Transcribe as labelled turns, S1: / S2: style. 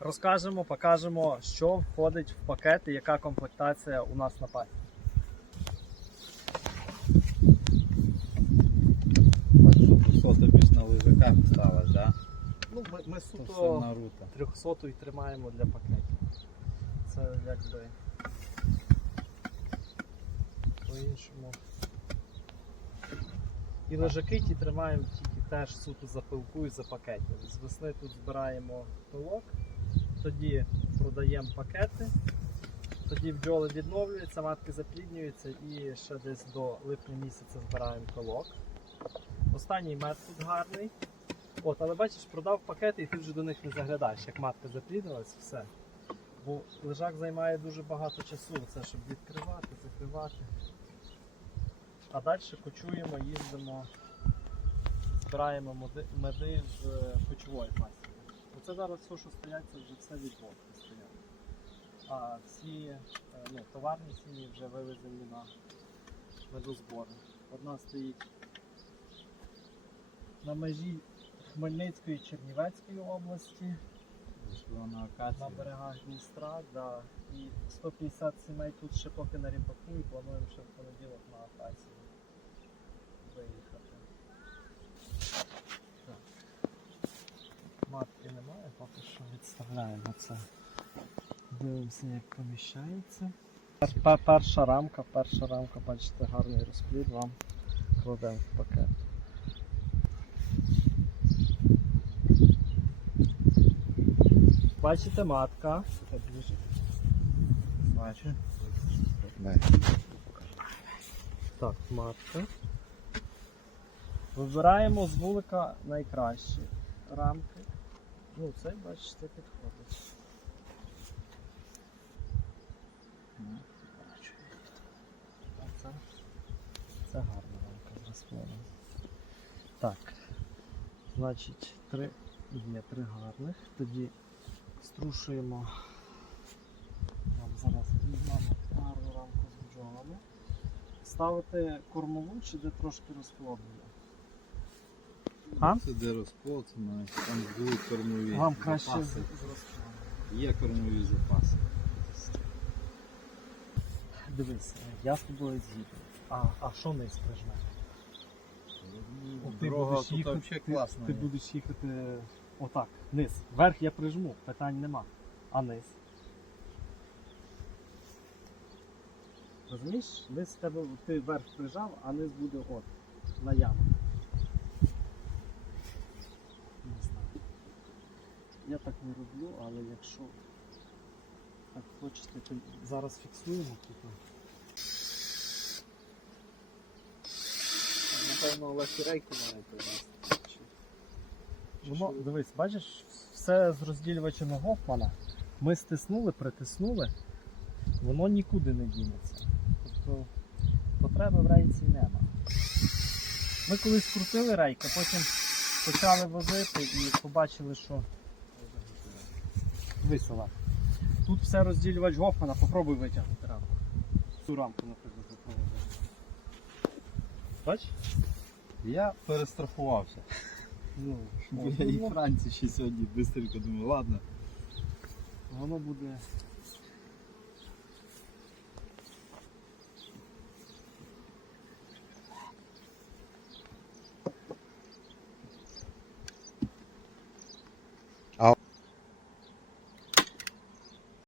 S1: Розкажемо, покажемо, що входить в пакет і яка комплектація у нас на
S2: лежаках сталося, да?
S1: Ну, ми, ми суто 300 й тримаємо для пакетів. Це якби по-іншому. І лежаки ті тримаємо тільки теж суто за пилку і за пакетів. З весни тут збираємо пилок, тоді продаємо пакети, тоді бджоли відновлюються, матки запліднюються і ще десь до липня місяця збираємо пилок. Останній мед тут гарний. От, але бачиш, продав пакети і ти вже до них не заглядаєш, як матка запліднилась, все. Бо лежак займає дуже багато часу, це щоб відкривати, закривати. А далі кочуємо, їздимо, збираємо меди з е, кочової пасіки. Оце зараз все, що стоять, це вже все від вовки стоять. А всі е, ну, товарні сім'ї вже вивезені на медозбори. Одна стоїть на межі Хмельницької і Чернівецької області
S2: на
S1: на берегах Дністра, да. і 150 сімей тут ще поки на ріпаку і плануємо ще в понеділок на акацію виїхати. Так. Матки немає, поки що відставляємо це. Дивимося, як поміщається. Перша рамка, перша рамка, бачите, гарний розплід вам кладемо в пакет. Бачите, матка.
S2: Бачу.
S1: Так, матка. Вибираємо з вулика найкращі рамки. Ну, це, бачите, підходить. Це, гарна рамка з розплодом. Так. Значить, три, є три гарних. Тоді струшуємо. Вам зараз візьмемо гарну рамку з бджолами. Ставити кормову чи де трошки розплодну? А?
S2: Це де розплод, там були кормові
S1: Вам краще
S2: запаси. Є кормові запаси.
S1: Дивись, я з тобою згідний. А, а що не прижме? О, ти
S2: Дорога
S1: будеш
S2: тут
S1: їхати,
S2: взагалі
S1: ти-
S2: класна.
S1: Ти
S2: є.
S1: будеш їхати отак, низ. Вверх я прижму, питань нема. А низ. Розумієш? Низ в тебе ти вверх прижав, а низ буде от, на яму. Не знаю. Я так не роблю, але якщо так хочете, то зараз фіксуємо тут.
S2: Напевно, лахірейку має принести.
S1: Воно, дивись, бачиш, все з розділювачами Гофмана. Ми стиснули, притиснули, воно нікуди не дінеться. Тобто потреби в рейці нема. Ми колись крутили рейки, потім почали возити і побачили, що висила. Тут все розділювач Гофмана, попробуй витягнути рамку. Цю рамку, наприклад, попробуй. Бач?
S2: Я перестрахувався.
S1: Ну,
S2: Бо я і Франції ще сьогодні бистренько думаю, ладно.
S1: воно буде